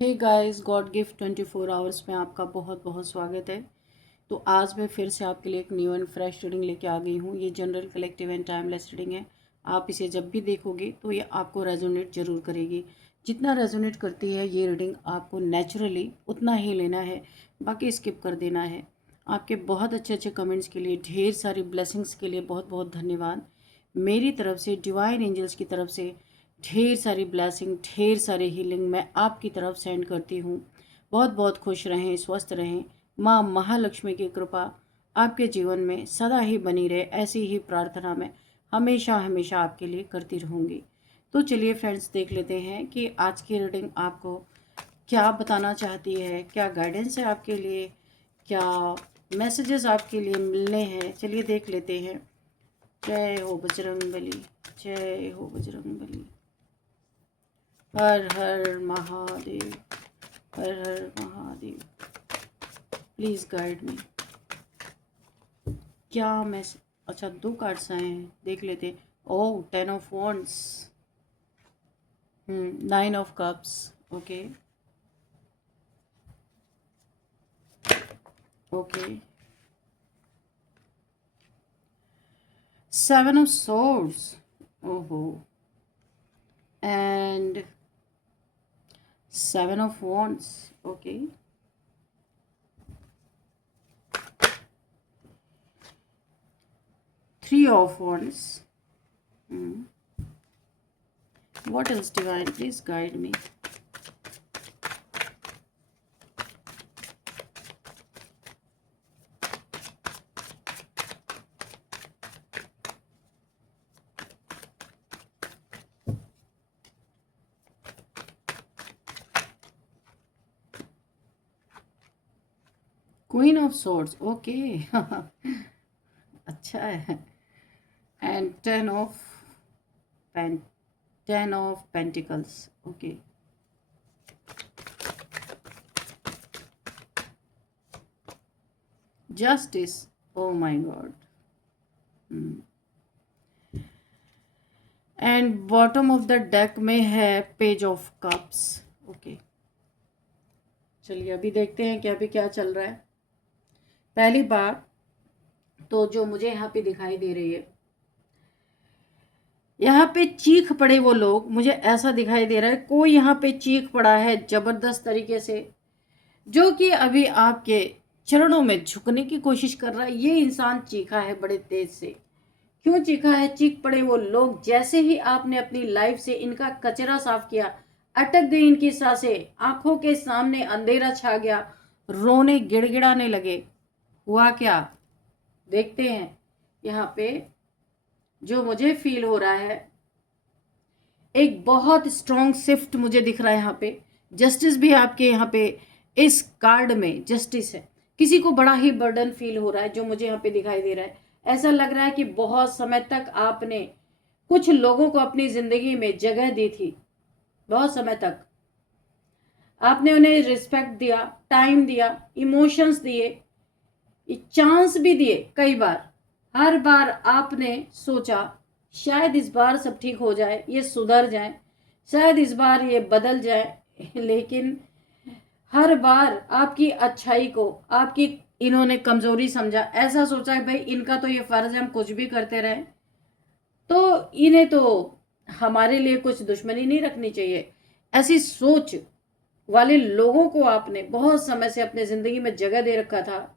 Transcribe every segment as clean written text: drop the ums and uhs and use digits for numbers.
हे guys, God gift 24 hours में आपका बहुत बहुत स्वागत है। तो आज मैं फिर से आपके लिए एक न्यू एंड फ्रेश रीडिंग लेके आ गई हूँ। ये general collective and timeless reading है। आप इसे जब भी देखोगे तो ये आपको रेजोनेट जरूर करेगी। जितना रेजोनेट करती है ये रीडिंग आपको नेचुरली उतना ही लेना है, बाकी स्किप कर देना है। आपके बहुत अच्छे अच्छे कमेंट्स के लिए, ढेर सारी ब्लेसिंग्स के लिए बहुत बहुत धन्यवाद। मेरी तरफ से, डिवाइन एंजल्स की तरफ से ढेर सारी ब्लेसिंग, ढेर सारी हीलिंग मैं आपकी तरफ सेंड करती हूँ। बहुत बहुत खुश रहें, स्वस्थ रहें। माँ महालक्ष्मी की कृपा आपके जीवन में सदा ही बनी रहे, ऐसी ही प्रार्थना मैं हमेशा हमेशा आपके लिए करती रहूँगी। तो चलिए फ्रेंड्स, देख लेते हैं कि आज की रीडिंग आपको क्या बताना चाहती है, क्या गाइडेंस है आपके लिए, क्या मैसेजेस आपके लिए मिलने हैं। चलिए देख लेते हैं। जय हो बजरंगबली, जय हो बजरंगबली। हर हर महादेव, हर हर महादेव। Please guide me. क्या मैं अच्छा, दो कार्ड्स आए हैं, देख लेते हैं। Oh, 10 of wands, 9 of cups. Okay okay. 7 of swords. ओहो। And 7 of wands. Okay. 3 of wands. What else, divine? Please guide me. Queen of swords. Okay. अच्छा है। And 10 of pentacles. Okay. Justice. Oh my god. And bottom of the deck में है page of cups. Okay. चलिए अभी देखते हैं कि अभी क्या चल रहा है। पहली बात तो जो मुझे यहाँ पे दिखाई दे रही है, यहाँ पे चीख पड़े वो लोग, मुझे ऐसा दिखाई दे रहा है कोई यहाँ पे चीख पड़ा है जबरदस्त तरीके से, जो कि अभी आपके चरणों में झुकने की कोशिश कर रहा है। ये इंसान चीखा है बड़े तेज से। क्यों चीखा है? चीख पड़े वो लोग जैसे ही आपने अपनी लाइफ से इनका कचरा साफ किया, अटक गई इनकी सांसें, आंखों के सामने अंधेरा छा गया, रोने गिड़गिड़ाने लगे। हुआ क्या, देखते हैं। यहाँ पे जो मुझे फील हो रहा है, एक बहुत स्ट्रॉन्ग शिफ्ट मुझे दिख रहा है यहाँ पे। जस्टिस भी आपके यहाँ पे इस कार्ड में जस्टिस है। किसी को बड़ा ही बर्डन फील हो रहा है, जो मुझे यहाँ पे दिखाई दे रहा है। ऐसा लग रहा है कि बहुत समय तक आपने कुछ लोगों को अपनी जिंदगी में जगह दी थी। बहुत समय तक आपने उन्हें रिस्पेक्ट दिया, टाइम दिया, इमोशंस दिए, चांस भी दिए कई बार। हर बार आपने सोचा शायद इस बार सब ठीक हो जाए, ये सुधर जाए, शायद इस बार ये बदल जाए, लेकिन हर बार आपकी अच्छाई को आपकी इन्होंने कमजोरी समझा। ऐसा सोचा है भाई इनका तो ये फर्ज है, हम कुछ भी करते रहे, तो इन्हें तो हमारे लिए कुछ दुश्मनी नहीं रखनी चाहिए। ऐसी सोच वाले लोगों को आपने बहुत समय से अपने जिंदगी में जगह दे रखा था।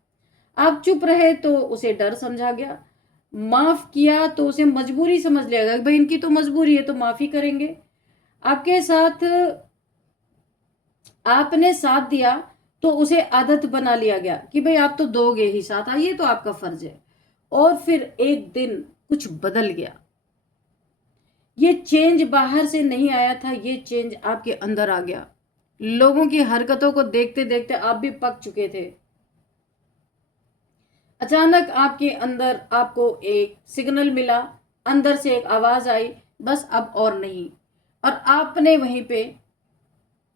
आप चुप रहे तो उसे डर समझा गया, माफ किया तो उसे मजबूरी समझ लिया गया, भाई इनकी तो मजबूरी है तो माफी करेंगे। आपके साथ आपने साथ दिया तो उसे आदत बना लिया गया कि भाई आप तो दोगे ही साथ, आइए तो आपका फर्ज है। और फिर एक दिन कुछ बदल गया। ये चेंज बाहर से नहीं आया था, ये चेंज आपके अंदर आ गया। लोगों की हरकतों को देखते देखते आप भी पक चुके थे। अचानक आपके अंदर आपको एक सिग्नल मिला, अंदर से एक आवाज आई, बस अब और नहीं। और आपने वहीं पे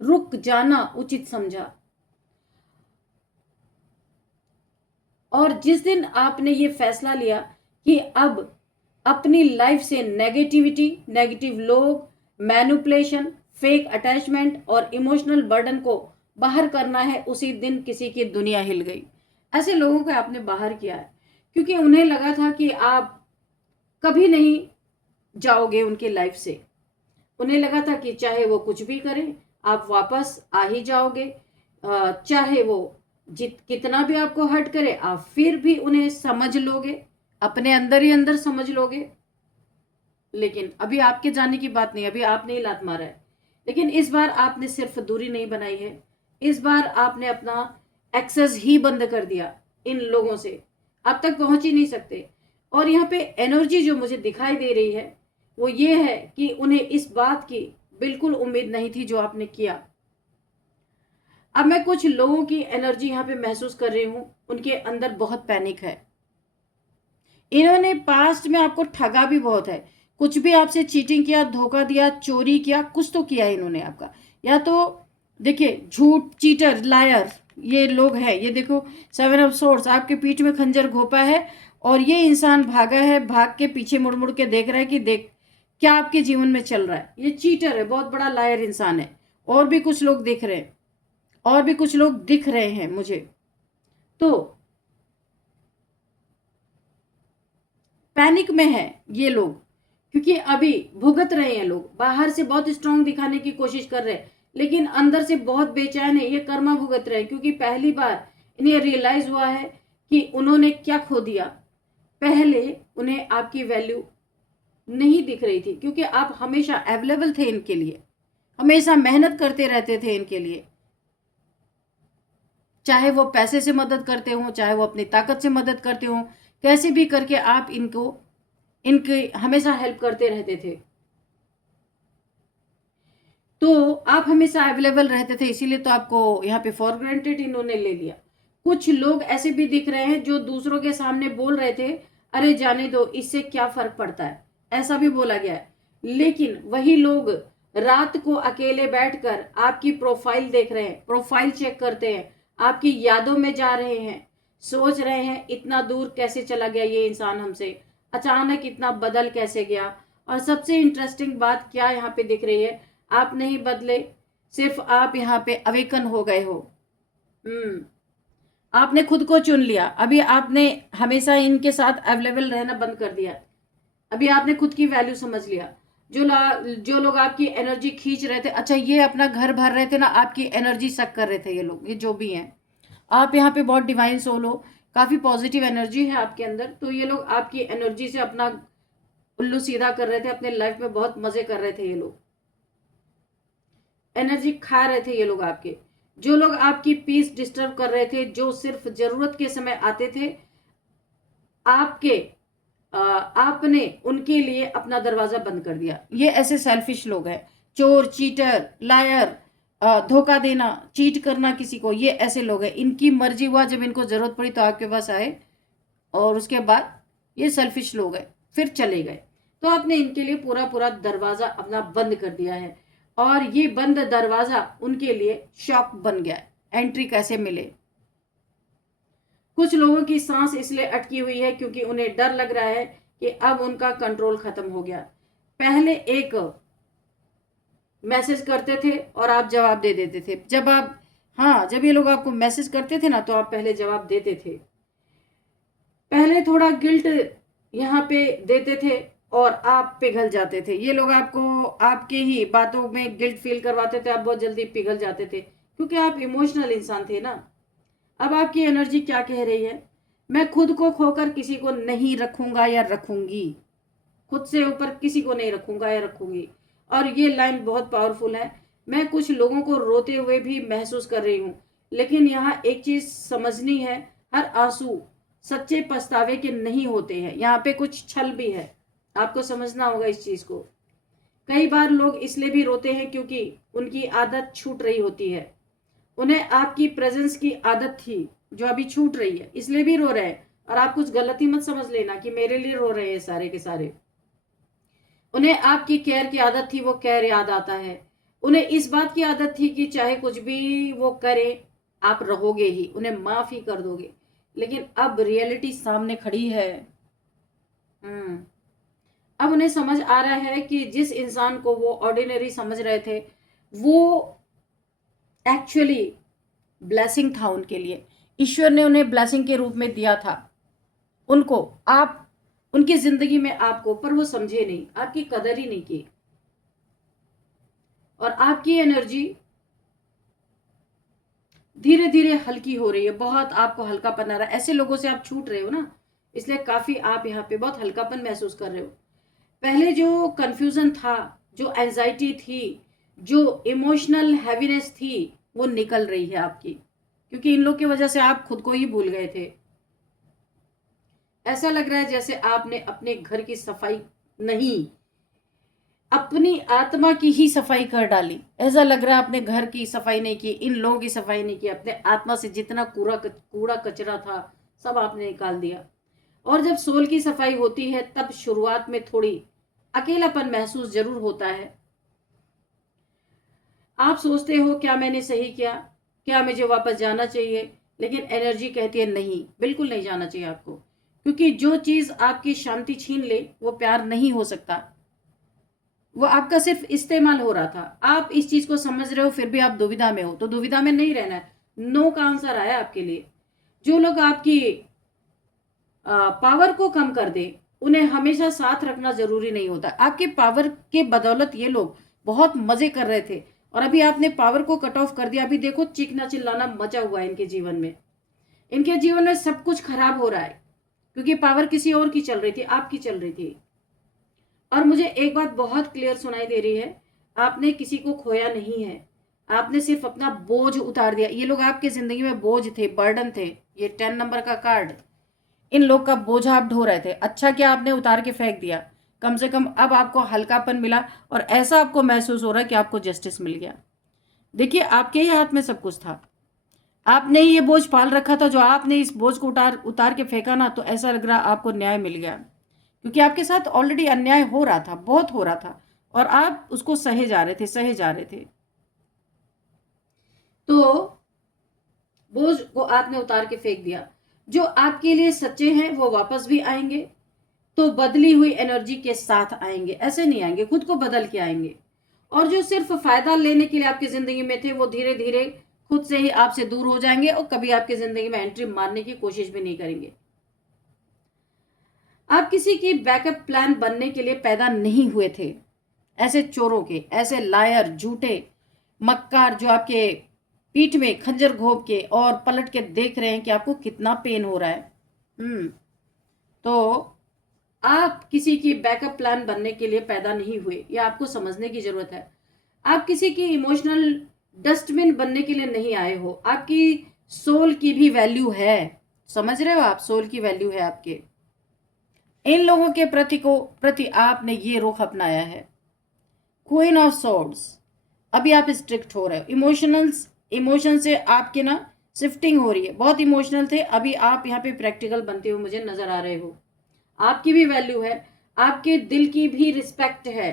रुक जाना उचित समझा। और जिस दिन आपने ये फैसला लिया कि अब अपनी लाइफ से नेगेटिविटी, नेगेटिव लोग, मैनिपुलेशन, फेक अटैचमेंट और इमोशनल बर्डन को बाहर करना है, उसी दिन किसी की दुनिया हिल गई। ऐसे लोगों को आपने बाहर किया है क्योंकि उन्हें लगा था कि आप कभी नहीं जाओगे उनकी लाइफ से। उन्हें लगा था कि चाहे वो कुछ भी करें आप वापस आ ही जाओगे। चाहे वो कितना भी आपको हर्ट करे आप फिर भी उन्हें समझ लोगे, अपने अंदर ही अंदर समझ लोगे। लेकिन अभी आपके जाने की बात नहीं, अभी आपने ही लात मारा है। लेकिन इस बार आपने सिर्फ दूरी नहीं बनाई है, इस बार आपने अपना एक्सेस ही बंद कर दिया इन लोगों से, अब तक पहुंच ही नहीं सकते। और यहाँ पे एनर्जी जो मुझे दिखाई दे रही है वो ये है कि उन्हें इस बात की बिल्कुल उम्मीद नहीं थी जो आपने किया। अब मैं कुछ लोगों की एनर्जी यहाँ पे महसूस कर रही हूँ, उनके अंदर बहुत पैनिक है। इन्होंने पास्ट में आपको ठगा भी बहुत है, कुछ भी आपसे चीटिंग किया, धोखा दिया, चोरी किया, कुछ तो किया है इन्होंने आपका। या तो देखिए झूठ, चीटर, लायर ये लोग हैं। ये देखो 7 ऑफ सोर्ड्स, आपके पीठ में खंजर घोपा है और ये इंसान भागा है, भाग के पीछे मुड़ मुड़ के देख रहा है कि देख क्या आपके जीवन में चल रहा है। ये चीटर है, बहुत बड़ा लायर इंसान है। और भी कुछ लोग दिख रहे हैं, और भी कुछ लोग दिख रहे हैं मुझे। तो पैनिक में है ये लोग क्योंकि अभी भुगत रहे हैं। लोग बाहर से बहुत स्ट्रांग दिखाने की कोशिश कर रहे हैं लेकिन अंदर से बहुत बेचैन है। ये कर्मा भुगत रहे हैं क्योंकि पहली बार इन्हें रियलाइज हुआ है कि उन्होंने क्या खो दिया। पहले उन्हें आपकी वैल्यू नहीं दिख रही थी क्योंकि आप हमेशा अवेलेबल थे इनके लिए, हमेशा मेहनत करते रहते थे इनके लिए। चाहे वो पैसे से मदद करते हो, चाहे वो अपनी ताकत से मदद करते हो, कैसे भी करके आप इनके हमेशा हेल्प करते रहते थे। तो आप हमेशा अवेलेबल रहते थे, इसीलिए तो आपको यहाँ पे फॉर ग्रांटेड इन्होंने ले लिया। कुछ लोग ऐसे भी दिख रहे हैं जो दूसरों के सामने बोल रहे थे अरे जाने दो, इससे क्या फर्क पड़ता है, ऐसा भी बोला गया है। लेकिन वही लोग रात को अकेले बैठकर आपकी प्रोफाइल देख रहे हैं, प्रोफाइल चेक करते हैं, आपकी यादों में जा रहे हैं, सोच रहे हैं इतना दूर कैसे चला गया ये इंसान हमसे, अचानक इतना बदल कैसे गया। और सबसे इंटरेस्टिंग बात क्या यहाँ पे दिख रही है, आप नहीं बदले, सिर्फ आप यहाँ पे अवेकन हो गए हो। आपने खुद को चुन लिया। अभी आपने हमेशा इनके साथ अवेलेबल रहना बंद कर दिया। अभी आपने खुद की वैल्यू समझ लिया। जो लोग आपकी एनर्जी खींच रहे थे, अच्छा ये अपना घर भर रहे थे ना, आपकी एनर्जी सक कर रहे थे ये लोग, ये जो भी हैं। आप यहाँ पे बहुत डिवाइन सोल हो, काफी पॉजिटिव एनर्जी है आपके अंदर। तो ये लोग आपकी एनर्जी से अपना उल्लू सीधा कर रहे थे, अपने लाइफ में बहुत मजे कर रहे थे। ये लोग एनर्जी खा रहे थे ये लोग आपके। जो लोग आपकी पीस डिस्टर्ब कर रहे थे, जो सिर्फ जरूरत के समय आते थे आपके, आपने उनके लिए अपना दरवाजा बंद कर दिया। ये ऐसे सेल्फिश लोग हैं, चोर, चीटर, लायर, धोखा देना, चीट करना किसी को, ये ऐसे लोग हैं। इनकी मर्जी हुआ जब इनको जरूरत पड़ी तो आपके पास आए और उसके बाद ये सेल्फिश लोग हैं, फिर चले गए। तो आपने इनके लिए पूरा पूरा दरवाजा अपना बंद कर दिया है और ये बंद दरवाजा उनके लिए शॉक बन गया है। एंट्री कैसे मिले। कुछ लोगों की सांस इसलिए अटकी हुई है क्योंकि उन्हें डर लग रहा है कि अब उनका कंट्रोल खत्म हो गया। पहले एक मैसेज करते थे और आप जवाब दे देते थे। जब ये लोग आपको मैसेज करते थे ना तो आप पहले जवाब देते थे। पहले थोड़ा गिल्ट यहाँ पे देते थे और आप पिघल जाते थे। ये लोग आपको आपके ही बातों में गिल्ट फील करवाते थे, आप बहुत जल्दी पिघल जाते थे क्योंकि आप इमोशनल इंसान थे ना। अब आपकी एनर्जी क्या कह रही है, मैं खुद को खोकर किसी को नहीं रखूंगा या रखूंगी, खुद से ऊपर किसी को नहीं रखूंगा या रखूंगी। और ये लाइन बहुत पावरफुल है। मैं कुछ लोगों को रोते हुए भी महसूस कर रही हूँ, लेकिन यहाँ एक चीज समझनी है, हर आंसू सच्चे पछतावे के नहीं होते हैं। यहाँ पे कुछ छल भी है, आपको समझना होगा इस चीज को। कई बार लोग इसलिए भी रोते हैं क्योंकि उनकी आदत छूट रही होती है। उन्हें आपकी प्रेजेंस की आदत थी जो अभी छूट रही है, इसलिए भी रो रहे हैं। और आप कुछ गलती मत समझ लेना कि मेरे लिए रो रहे हैं सारे के सारे। उन्हें आपकी केयर की आदत थी, वो केयर याद आता है। उन्हें इस बात की आदत थी कि चाहे कुछ भी वो करे आप रहोगे ही, उन्हें माफ ही कर दोगे। लेकिन अब रियलिटी सामने खड़ी है। अब उन्हें समझ आ रहा है कि जिस इंसान को वो ऑर्डिनरी समझ रहे थे वो एक्चुअली ब्लेसिंग था उनके लिए, ईश्वर ने उन्हें ब्लेसिंग के रूप में दिया था उनको, आप उनकी जिंदगी में आपको, पर वो समझे नहीं, आपकी कदर ही नहीं की, और आपकी एनर्जी धीरे धीरे हल्की हो रही है, बहुत आपको हल्कापन आ रहा है, ऐसे लोगों से आप छूट रहे हो ना, इसलिए काफी आप यहाँ पे बहुत हल्कापन महसूस कर रहे हो। पहले जो कंफ्यूजन था, जो एंजाइटी थी, जो इमोशनल हैवीनेस थी, वो निकल रही है आपकी, क्योंकि इन लोग की वजह से आप खुद को ही भूल गए थे। ऐसा लग रहा है जैसे आपने अपने घर की सफाई नहीं, अपनी आत्मा की ही सफाई कर डाली। ऐसा लग रहा है आपने घर की सफाई नहीं की, इन लोगों की सफाई नहीं की, अपने आत्मा से जितना कूड़ा कचरा था सब आपने निकाल दिया। और जब सोल की सफाई होती है तब शुरुआत में थोड़ी अकेलापन महसूस जरूर होता है। आप सोचते हो क्या मैंने सही किया, क्या मुझे वापस जाना चाहिए, लेकिन एनर्जी कहती है नहीं, बिल्कुल नहीं जाना चाहिए आपको, क्योंकि जो चीज आपकी शांति छीन ले वो प्यार नहीं हो सकता। वो आपका सिर्फ इस्तेमाल हो रहा था, आप इस चीज को समझ रहे हो, फिर भी आप दुविधा में हो, तो दुविधा में नहीं रहना है। नो का आंसर आया आपके लिए। जो लोग आपकी पावर को कम कर दे, उन्हें हमेशा साथ रखना जरूरी नहीं होता। आपके पावर के बदौलत ये लोग बहुत मजे कर रहे थे, और अभी आपने पावर को कट ऑफ कर दिया। अभी देखो चीखना चिल्लाना मचा हुआ है इनके जीवन में, इनके जीवन में सब कुछ खराब हो रहा है, क्योंकि पावर किसी और की चल रही थी, आपकी चल रही थी। और मुझे एक बात बहुत क्लियर सुनाई दे रही है, आपने किसी को खोया नहीं है, आपने सिर्फ अपना बोझ उतार दिया। ये लोग आपके जिंदगी में बोझ थे, बर्डन थे। ये 10 नंबर का कार्ड, इन लोग का बोझ आप ढो रहे थे। अच्छा क्या आपने उतार के फेंक दिया, कम से कम अब आपको हल्कापन मिला, और ऐसा आपको महसूस हो रहा है कि आपको जस्टिस मिल गया। देखिए आपके ही हाथ में सब कुछ था, आपने ही ये बोझ पाल रखा था। जो आपने इस बोझ को उतार उतार के फेंका ना, तो ऐसा लग रहा आपको न्याय मिल गया, क्योंकि आपके साथ ऑलरेडी अन्याय हो रहा था, बहुत हो रहा था, और आप उसको सहे जा रहे थे, सहे जा रहे थे। तो बोझ को आपने उतार के फेंक दिया। जो आपके लिए सच्चे हैं वो वापस भी आएंगे, तो बदली हुई एनर्जी के साथ आएंगे, ऐसे नहीं आएंगे, खुद को बदल के आएंगे। और जो सिर्फ फायदा लेने के लिए आपकी जिंदगी में थे, वो धीरे धीरे खुद से ही आपसे दूर हो जाएंगे, और कभी आपकी जिंदगी में एंट्री मारने की कोशिश भी नहीं करेंगे। आप किसी की बैकअप प्लान बनने के लिए पैदा नहीं हुए थे। ऐसे चोरों के, ऐसे लायर, झूठे, मक्कार, जो आपके पीठ में खंजर घोंप के और पलट के देख रहे हैं कि आपको कितना पेन हो रहा है। तो आप किसी की बैकअप प्लान बनने के लिए पैदा नहीं हुए, ये आपको समझने की जरूरत है। आप किसी की इमोशनल डस्टबिन बनने के लिए नहीं आए हो। आपकी सोल की भी वैल्यू है, समझ रहे हो आप, सोल की वैल्यू है आपके। इन लोगों के प्रति आपने ये रुख अपनाया है, क्वीन ऑफ सॉर्ड्स। अभी आप स्ट्रिक्ट हो रहे हो, इमोशन से आपके ना शिफ्टिंग हो रही है। बहुत इमोशनल थे, अभी आप यहाँ पे प्रैक्टिकल बनते हुए मुझे नजर आ रहे हो। आपकी भी वैल्यू है, आपके दिल की भी रिस्पेक्ट है,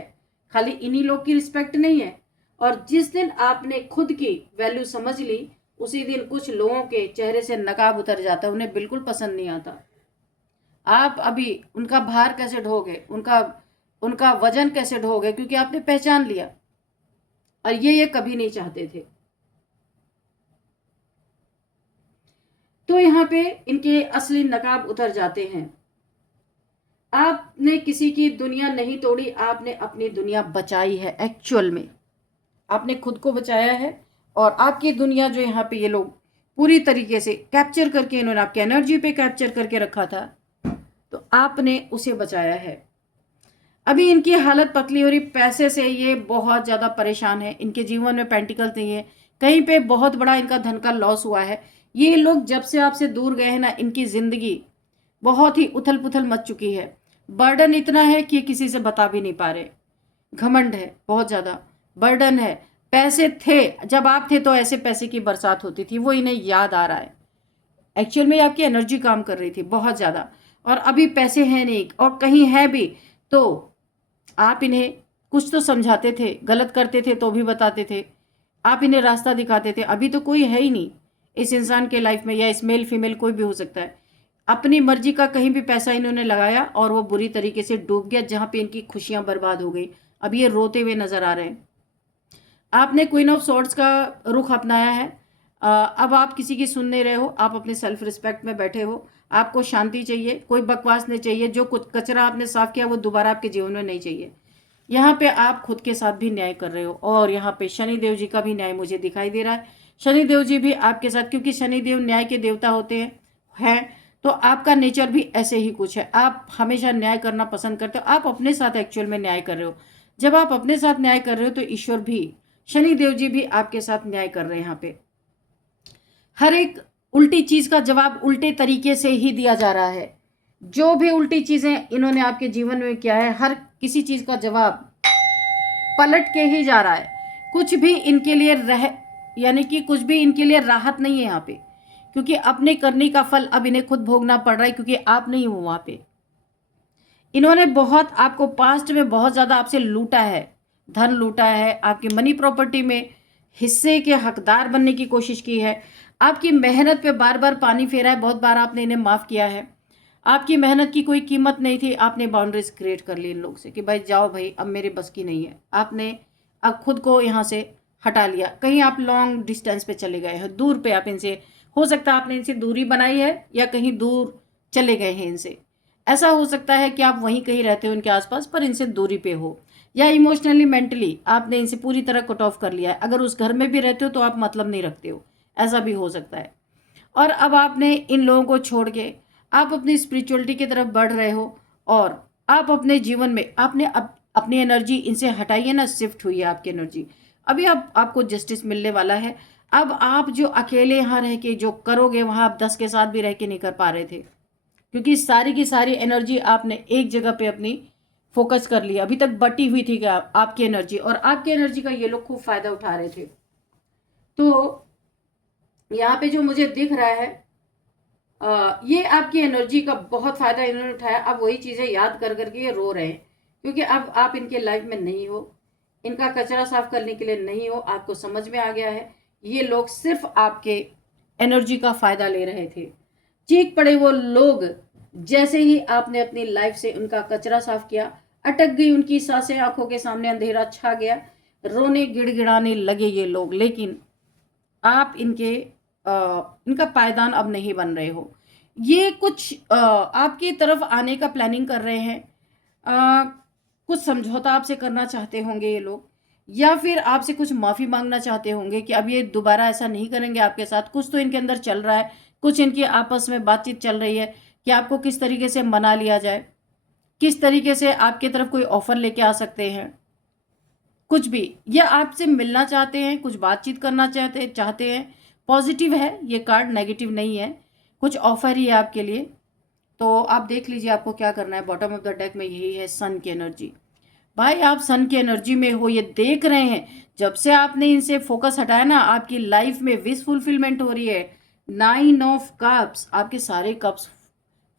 खाली इन्हीं लोग की रिस्पेक्ट नहीं है। और जिस दिन आपने खुद की वैल्यू समझ ली, उसी दिन कुछ लोगों के चेहरे से नकाब उतर जाता है, उन्हें बिल्कुल पसंद नहीं आता। आप अभी उनका भार कैसे ढोगे, उनका उनका वजन कैसे ढोगे, क्योंकि आपने पहचान लिया, और ये कभी नहीं चाहते थे। तो यहाँ पे इनके असली नकाब उतर जाते हैं। आपने किसी की दुनिया नहीं तोड़ी, आपने अपनी दुनिया बचाई है। एक्चुअल में आपने खुद को बचाया है, और आपकी दुनिया जो यहाँ पे ये लोग पूरी तरीके से कैप्चर करके, इन्होंने आपकी एनर्जी पे कैप्चर करके रखा था, तो आपने उसे बचाया है। अभी इनकी हालत पतली हो रही, पैसे से ये बहुत ज़्यादा परेशान है। इनके जीवन में पेंटिकल नहीं है, कहीं पे बहुत बड़ा इनका धन का लॉस हुआ है। ये लोग जब से आपसे दूर गए हैं ना, इनकी ज़िंदगी बहुत ही उथल पुथल मच चुकी है। बर्डन इतना है कि किसी से बता भी नहीं पा रहे। घमंड है, बहुत ज़्यादा बर्डन है। पैसे थे, जब आप थे तो ऐसे पैसे की बरसात होती थी, वो इन्हें याद आ रहा है। एक्चुअल में आपकी एनर्जी काम कर रही थी बहुत ज़्यादा, और अभी पैसे हैं नहीं, और कहीं है भी तो आप इन्हें कुछ तो समझाते थे, गलत करते थे तो भी बताते थे, आप इन्हें रास्ता दिखाते थे। अभी तो कोई है ही नहीं इस इंसान के लाइफ में, या इस मेल फीमेल कोई भी हो सकता है। अपनी मर्जी का कहीं भी पैसा इन्होंने लगाया, और वो बुरी तरीके से डूब गया, जहाँ पे इनकी खुशियाँ बर्बाद हो गई। अब ये रोते हुए नजर आ रहे हैं। आपने क्वीन ऑफ सॉर्ड्स का रुख अपनाया है। अब आप किसी की सुन नहीं रहे हो, आप अपने सेल्फ रिस्पेक्ट में बैठे हो। आपको शांति चाहिए, कोई बकवास नहीं चाहिए। जो कुछ कचरा आपने साफ किया वो दोबारा आपके जीवन में नहीं चाहिए। यहाँ पे आप खुद के साथ भी न्याय कर रहे हो, और यहाँ पे शनिदेव जी का भी न्याय मुझे दिखाई दे रहा है। शनिदेव जी भी आपके साथ, क्योंकि शनिदेव न्याय के देवता होते हैं, तो आपका नेचर भी ऐसे ही कुछ है। आप हमेशा न्याय करना पसंद करते हो। आप अपने साथ एक्चुअल में न्याय कर रहे हो। जब आप अपने साथ न्याय कर रहे हो तो ईश्वर भी, शनिदेव जी भी आपके साथ न्याय कर रहे हैं। यहाँ पे हर एक उल्टी चीज का जवाब उल्टे तरीके से ही दिया जा रहा है। जो भी उल्टी चीजें इन्होंने आपके जीवन में किया है, हर किसी चीज का जवाब पलट के ही जा रहा है। कुछ भी इनके लिए यानी कि कुछ भी इनके लिए राहत नहीं है यहाँ पे, क्योंकि अपने करने का फल अब इन्हें खुद भोगना पड़ रहा है, क्योंकि आप नहीं हो वहां पे। इन्होंने बहुत आपको पास्ट में बहुत ज्यादा आपसे लूटा है, धन लूटा है, आपकी मनी प्रॉपर्टी में हिस्से के हकदार बनने की कोशिश की है। आपकी मेहनत पे बार बार पानी फेरा है, बहुत बार आपने इन्हें माफ किया है। आपकी मेहनत की कोई कीमत नहीं थी, आपने बाउंड्रीज क्रिएट कर ली इन लोग से कि भाई जाओ भाई, अब मेरे बस की नहीं है। आपने अब खुद को यहाँ से हटा लिया, कहीं आप लॉन्ग डिस्टेंस पे चले गए हैं, दूर पे आप इनसे, हो सकता है आपने इनसे दूरी बनाई है या कहीं दूर चले गए हैं इनसे। ऐसा हो सकता है कि आप वहीं कहीं रहते हो इनके आसपास, पर इनसे दूरी पे हो, या इमोशनली मेंटली आपने इनसे पूरी तरह कट ऑफ कर लिया है। अगर उस घर में भी रहते हो तो आप मतलब नहीं रखते हो, ऐसा भी हो सकता है। और अब आपने इन लोगों को छोड़ के आप अपनी स्पिरिचुअलिटी की तरफ बढ़ रहे हो, और आप अपने जीवन में आपने अपनी एनर्जी इनसे हटाई है ना, शिफ्ट हुई है आपकी एनर्जी। अभी अब आपको जस्टिस मिलने वाला है। अब आप जो अकेले यहाँ रह के जो करोगे, वहाँ आप 10 के साथ भी रह के नहीं कर पा रहे थे, क्योंकि सारी की सारी एनर्जी आपने एक जगह पे अपनी फोकस कर लिया। अभी तक बटी हुई थी क्या आपकी एनर्जी, और आपकी एनर्जी का ये लोग खूब फायदा उठा रहे थे। तो यहाँ पे जो मुझे दिख रहा है, ये आपकी एनर्जी का बहुत फायदा इन्होंने उठाया। अब वही चीजें याद कर करके ये रो रहे हैं, क्योंकि अब आप इनके लाइफ में नहीं हो, इनका कचरा साफ करने के लिए नहीं हो। आपको समझ में आ गया है, ये लोग सिर्फ आपके एनर्जी का फायदा ले रहे थे। चीख पड़े वो लोग जैसे ही आपने अपनी लाइफ से उनका कचरा साफ किया। अटक गई उनकी सांसें, आंखों के सामने अंधेरा छा गया, रोने गिड़गिड़ाने लगे ये लोग। लेकिन आप इनका पायदान अब नहीं बन रहे हो। ये कुछ आपकी तरफ आने का प्लानिंग कर रहे हैं। कुछ समझौता आपसे करना चाहते होंगे ये लोग, या फिर आपसे कुछ माफ़ी मांगना चाहते होंगे कि अब ये दोबारा ऐसा नहीं करेंगे आपके साथ। कुछ तो इनके अंदर चल रहा है, कुछ इनकी आपस में बातचीत चल रही है कि आपको किस तरीके से मना लिया जाए, किस तरीके से आपके तरफ कोई ऑफर लेके आ सकते हैं। कुछ भी, या आपसे मिलना चाहते हैं, कुछ बातचीत करना चाहते हैं। पॉजिटिव है ये कार्ड, नेगेटिव नहीं है। कुछ ऑफर ही है आपके लिए। तो आप देख लीजिए आपको क्या करना है। बॉटम ऑफ द डेक में यही है, सन की एनर्जी। भाई आप सन की एनर्जी में हो, ये देख रहे हैं। जब से आपने इनसे फोकस हटाया ना, आपकी लाइफ में विश फुलफिलमेंट हो रही है। 9 ऑफ कप्स, आपके सारे कप्स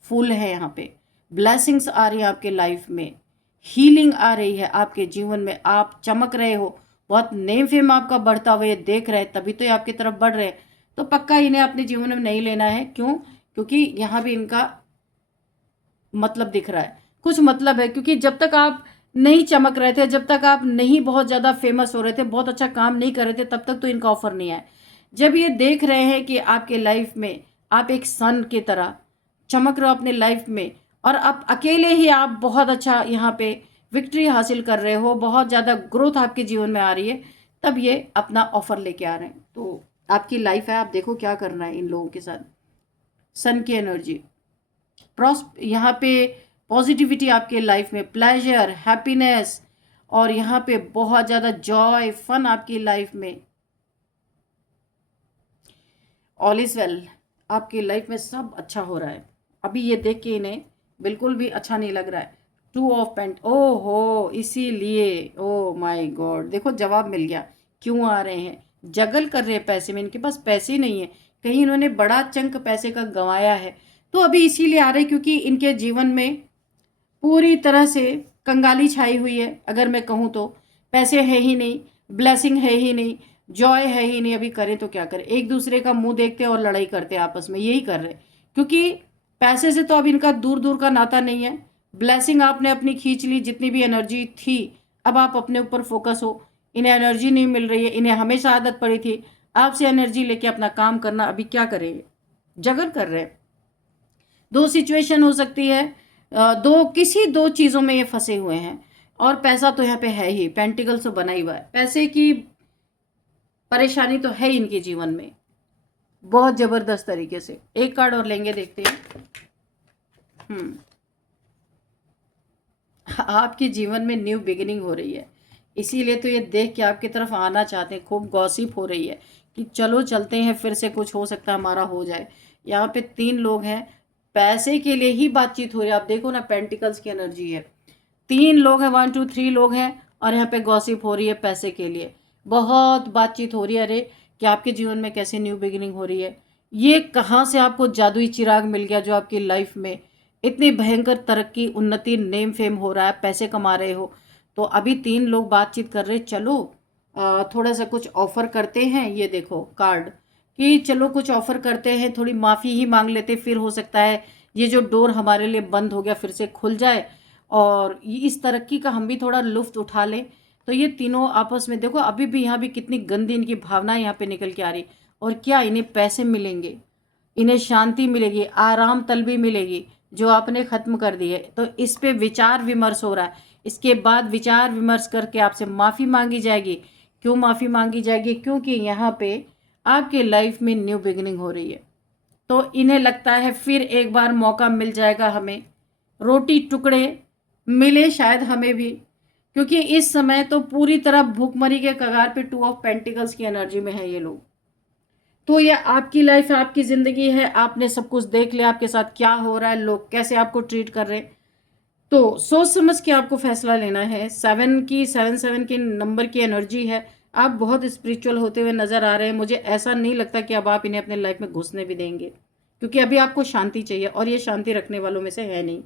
फुल है यहाँ पे। ब्लेसिंग्स आ रही है आपके लाइफ में, हीलिंग आ रही है आपके जीवन में। आप चमक रहे हो, बहुत नेम फेम आपका बढ़ता हुआ ये देख रहे हैं, तभी तो ये आपकी तरफ बढ़ रहे हैं। तो पक्का इन्हें अपने जीवन में नहीं लेना है। क्यों? क्योंकि यहाँ भी इनका मतलब दिख रहा है, कुछ मतलब है। क्योंकि जब तक आप नहीं चमक रहे थे, जब तक आप नहीं बहुत ज़्यादा फेमस हो रहे थे, बहुत अच्छा काम नहीं कर रहे थे, तब तक तो इनका ऑफर नहीं आया। जब ये देख रहे हैं कि आपके लाइफ में आप एक सन की तरह चमक रहे हो अपने लाइफ में, और अब अकेले ही आप बहुत अच्छा यहाँ पे विक्ट्री हासिल कर रहे हो, बहुत ज़्यादा ग्रोथ आपके जीवन में आ रही है, तब ये अपना ऑफर लेके आ रहे हैं। तो आपकी लाइफ है, आप देखो क्या करना है इन लोगों के साथ। सन की एनर्जी, यहाँ पे पॉजिटिविटी आपके लाइफ में, प्लेजर, हैप्पीनेस, और यहाँ पे बहुत ज़्यादा जॉय, फन आपकी लाइफ में। ऑल इज वेल, आपकी लाइफ में सब अच्छा हो रहा है। अभी ये देख के इन्हें बिल्कुल भी अच्छा नहीं लग रहा है। 2 ऑफ पेंट, ओहो, इसीलिए, ओ माय गॉड, देखो जवाब मिल गया क्यों आ रहे हैं। जगल कर रहे हैं पैसे में, इनके पास पैसे नहीं है, कहीं इन्होंने बड़ा चंक पैसे का गंवाया है, तो अभी इसीलिए आ रहे, क्योंकि इनके जीवन में पूरी तरह से कंगाली छाई हुई है। अगर मैं कहूँ तो पैसे है ही नहीं, ब्लेसिंग है ही नहीं, जॉय है ही नहीं। अभी करें तो क्या करें, एक दूसरे का मुंह देखते और लड़ाई करते आपस में, यही कर रहे हैं। क्योंकि पैसे से तो अब इनका दूर दूर का नाता नहीं है। ब्लेसिंग आपने अपनी खींच ली, जितनी भी एनर्जी थी अब आप अपने ऊपर फोकस हो। इन्हें एनर्जी नहीं मिल रही है, इन्हें हमेशा आदत पड़ी थी आपसे एनर्जी लेके अपना काम करना, अभी क्या करेंगे, जगल कर रहे हैं। दो सिचुएशन हो सकती है, किसी दो चीज़ों में ये फंसे हुए हैं। और पैसा तो यहाँ पे है ही, पेंटिकल से बना ही हुआ है, पैसे की परेशानी तो है इनके जीवन में बहुत जबरदस्त तरीके से। एक कार्ड और लेंगे, देखते हैं। आपके जीवन में न्यू बिगिनिंग हो रही है, इसीलिए तो ये देख के आपकी तरफ आना चाहते हैं। खूब गॉसिप हो रही है कि चलो चलते हैं, फिर से कुछ हो सकता है हमारा हो जाए। यहाँ पे 3 लोग हैं, पैसे के लिए ही बातचीत हो रही है। आप देखो ना, पेंटिकल्स की एनर्जी है, 3 लोग हैं, 1 2 3 लोग हैं, और यहाँ पे गॉसिप हो रही है पैसे के लिए। बहुत बातचीत हो रही है, अरे कि आपके जीवन में कैसे न्यू बिगिनिंग हो रही है। ये कहाँ से आपको जादुई चिराग मिल गया जो आपकी लाइफ में इतनी भयंकर तरक्की, उन्नति, नेम फेम हो रहा है, पैसे कमा रहे हो। तो अभी 3 लोग बातचीत कर रहे, चलो थोड़ा सा कुछ ऑफर करते हैं। ये देखो कार्ड कि चलो कुछ ऑफर करते हैं, थोड़ी माफ़ी ही मांग लेते, फिर हो सकता है ये जो डोर हमारे लिए बंद हो गया फिर से खुल जाए, और इस तरक्की का हम भी थोड़ा लुफ्त उठा लें। तो ये तीनों आपस में देखो, अभी भी यहाँ भी कितनी गंदी इनकी भावनाएं यहाँ पे निकल के आ रही। और क्या इन्हें पैसे मिलेंगे, इन्हें शांति मिलेगी, आराम तलबी मिलेगी जो आपने ख़त्म कर दी है। तो इस पे विचार विमर्श हो रहा है, इसके बाद विचार विमर्श करके आपसे माफ़ी मांगी जाएगी। क्यों माफ़ी मांगी जाएगी? क्योंकि यहाँ पे आपके लाइफ में न्यू बिगिनिंग हो रही है। तो इन्हें लगता है फिर एक बार मौका मिल जाएगा हमें, रोटी टुकड़े मिले शायद हमें भी, क्योंकि इस समय तो पूरी तरह भूखमरी के कगार पे 2 ऑफ पेंटिकल्स की एनर्जी में है ये लोग। तो ये आपकी लाइफ है, आपकी ज़िंदगी है, आपने सब कुछ देख लिया आपके साथ क्या हो रहा है, लोग कैसे आपको ट्रीट कर रहे हैं। तो सोच समझ के आपको फैसला लेना है। 7 की नंबर की एनर्जी है, आप बहुत स्पिरिचुअल होते हुए नज़र आ रहे हैं। मुझे ऐसा नहीं लगता कि अब आप इन्हें अपने लाइफ में घुसने भी देंगे, क्योंकि अभी आपको शांति चाहिए और ये शांति रखने वालों में से है नहीं।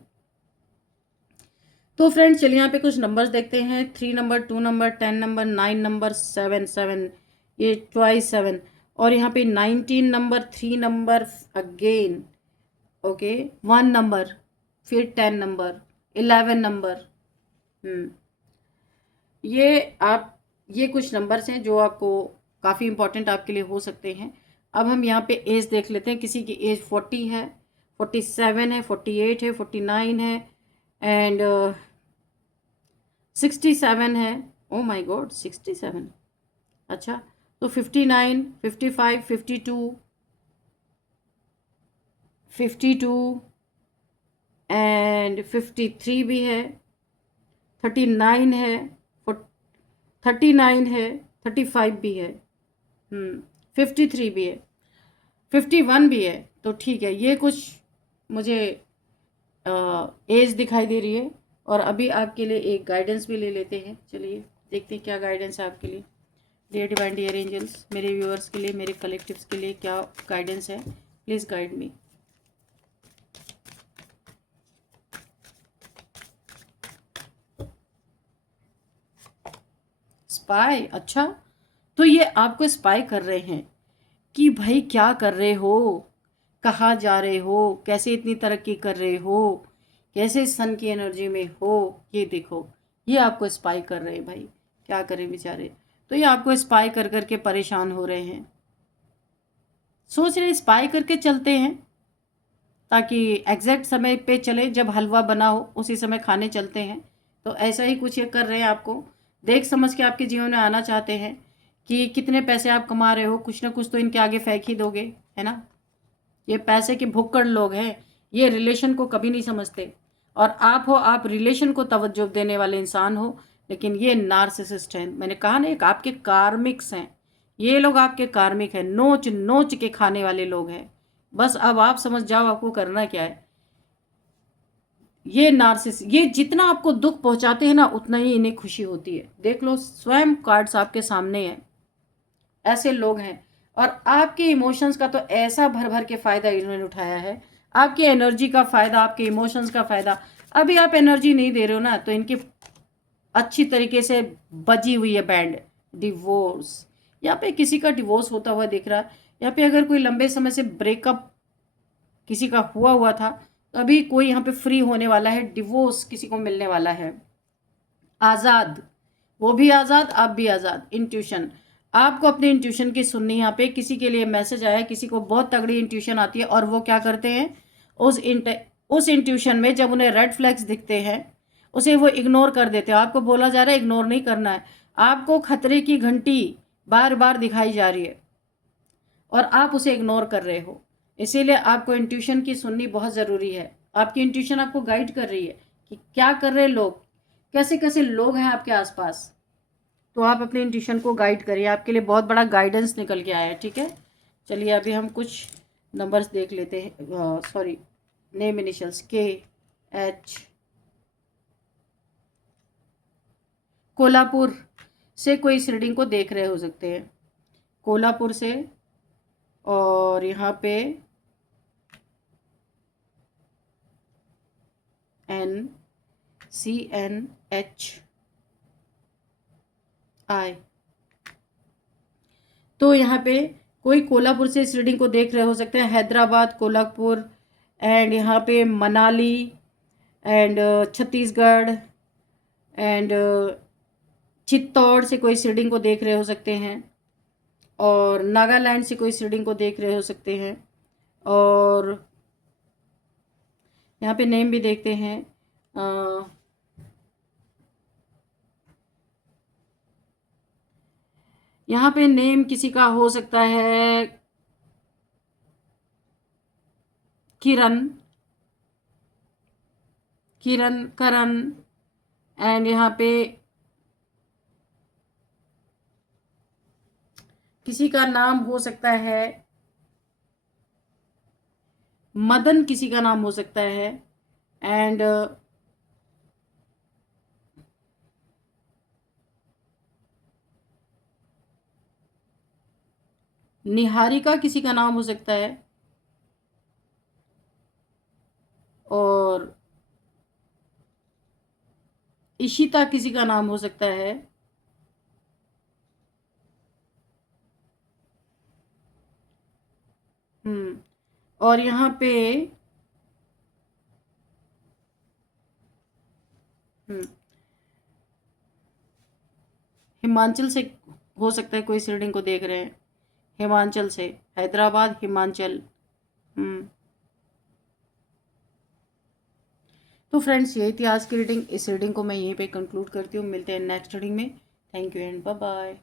तो फ्रेंड्स चलिए यहाँ पे कुछ नंबर्स देखते हैं। 3 नंबर, 2 नंबर, 10 नंबर, 9 नंबर, 7 ये ट्वाइस 7, और यहाँ पे 19 number, 3 number again, okay, 1 number, फिर 10 नंबर, 11 नंबर। ये कुछ नंबर्स हैं जो आपको काफ़ी इंपॉर्टेंट आपके लिए हो सकते हैं। अब हम यहाँ पे एज देख लेते हैं। किसी की एज 40 है, 47 है, 48 है, 49 है, एंड 67 है। ओ माय गॉड, 67। अच्छा, तो 59, 55, 52 एंड 53 भी है, 39 है, 39 है, 35 भी है, 53 भी है, 51 भी है। तो ठीक है, ये कुछ मुझे एज दिखाई दे रही है। और अभी आपके लिए एक गाइडेंस भी ले लेते हैं। चलिए देखते हैं क्या गाइडेंस है आपके लिए। डियर डिवाइन डियर एंजल्स, मेरे व्यूअर्स के लिए, मेरे कलेक्टिव्स के लिए क्या गाइडेंस है, प्लीज़ गाइड मी। स्पाई, अच्छा, तो ये आपको स्पाई कर रहे हैं कि भाई क्या कर रहे हो, कहाँ जा रहे हो, कैसे इतनी तरक्की कर रहे हो, कैसे सन की एनर्जी में हो। ये देखो, ये आपको स्पाई कर रहे हैं भाई, क्या करें बेचारे। तो ये आपको स्पाई कर करके परेशान हो रहे हैं, सोच रहे स्पाई करके चलते हैं ताकि एग्जैक्ट समय पे चले, जब हलवा बना हो उसी समय खाने चलते हैं। तो ऐसा ही कुछ ये कर रहे हैं, आपको देख समझ के आपके जीवन में आना चाहते हैं कि कितने पैसे आप कमा रहे हो, कुछ ना कुछ तो इनके आगे फेंक ही दोगे, है ना। ये पैसे के भुक्कड़ लोग हैं, ये रिलेशन को कभी नहीं समझते। और आप रिलेशन को तवज्जो देने वाले इंसान हो, लेकिन ये नार्सिसिस्ट हैं। मैंने कहा ना, एक आपके कार्मिक्स हैं, ये लोग आपके कार्मिक हैं, नोच नोच के खाने वाले लोग हैं। बस अब आप समझ जाओ आपको करना क्या है। ये जितना आपको दुख पहुंचाते हैं ना, उतना ही इन्हें खुशी होती है। देख लो, स्वयं कार्ड्स आपके सामने हैं, ऐसे लोग हैं। और आपके इमोशंस का तो ऐसा भर भर के फ़ायदा इन्होंने उठाया है, आपकी एनर्जी का फ़ायदा, आपके इमोशंस का फ़ायदा। अभी आप एनर्जी नहीं दे रहे हो ना, तो इनकी अच्छी तरीके से बजी हुई है बैंड। डिवोर्स, यहाँ पे किसी का डिवोर्स होता हुआ दिख रहा है। यहाँ पे अगर कोई लंबे समय से ब्रेकअप किसी का हुआ हुआ था, तो अभी कोई यहाँ पे फ्री होने वाला है, डिवोर्स किसी को मिलने वाला है, आज़ाद, वो भी आज़ाद, आप भी आज़ाद। इंट्यूशन, आपको अपनी इंट्यूशन की सुननी। यहाँ पे किसी के लिए मैसेज आया, किसी को बहुत तगड़ी इंट्यूशन आती है और वो क्या करते हैं, उस इंट्यूशन में जब उन्हें रेड फ्लैग्स दिखते हैं उसे वो इग्नोर कर देते हैं। आपको बोला जा रहा है इग्नोर नहीं करना है, आपको खतरे की घंटी बार बार दिखाई जा रही है और आप उसे इग्नोर कर रहे हो। इसीलिए आपको इंट्यूशन की सुननी बहुत ज़रूरी है। आपकी इंट्यूशन आपको गाइड कर रही है कि क्या कर रहे लोग, कैसे कैसे लोग हैं आपके आसपास। तो आप अपने इंट्यूशन को गाइड करिए, आपके लिए बहुत बड़ा गाइडेंस निकल के आया है। ठीक है, चलिए अभी हम कुछ नंबर्स देख लेते हैं। Sorry, name initials KH। Kolhapur से कोई इस रीडिंग को देख रहे हो सकते हैं, कोल्हापुर से। और यहाँ पे NCNHI। तो यहाँ पे कोई कोल्हापुर से इस रीडिंग को देख रहे हो सकते हैं, हैदराबाद, कोल्हापुर, एंड यहाँ पे मनाली, एंड छत्तीसगढ़, एंड चित्तौड़ से कोई इस रीडिंग को देख रहे हो सकते हैं, और नागालैंड से कोई इस रीडिंग को देख रहे हो सकते हैं। और यहाँ पे नेम भी देखते हैं। यहाँ पे नेम किसी का हो सकता है किरण, करण, एंड यहाँ पे किसी का नाम हो सकता है मदन, किसी का नाम हो सकता है, एंड निहारिका किसी का नाम हो सकता है, और इशिता किसी का नाम हो सकता है, और यहाँ पे हिमाचल से हो सकता है कोई इस रीडिंग को देख रहे हैं, हिमाचल से, हैदराबाद, हिमाचल। तो फ्रेंड्स, यही थी आज की रीडिंग। इस रीडिंग को मैं यहीं पे कंक्लूड करती हूँ। मिलते हैं नेक्स्ट रीडिंग में। Thank you and bye bye.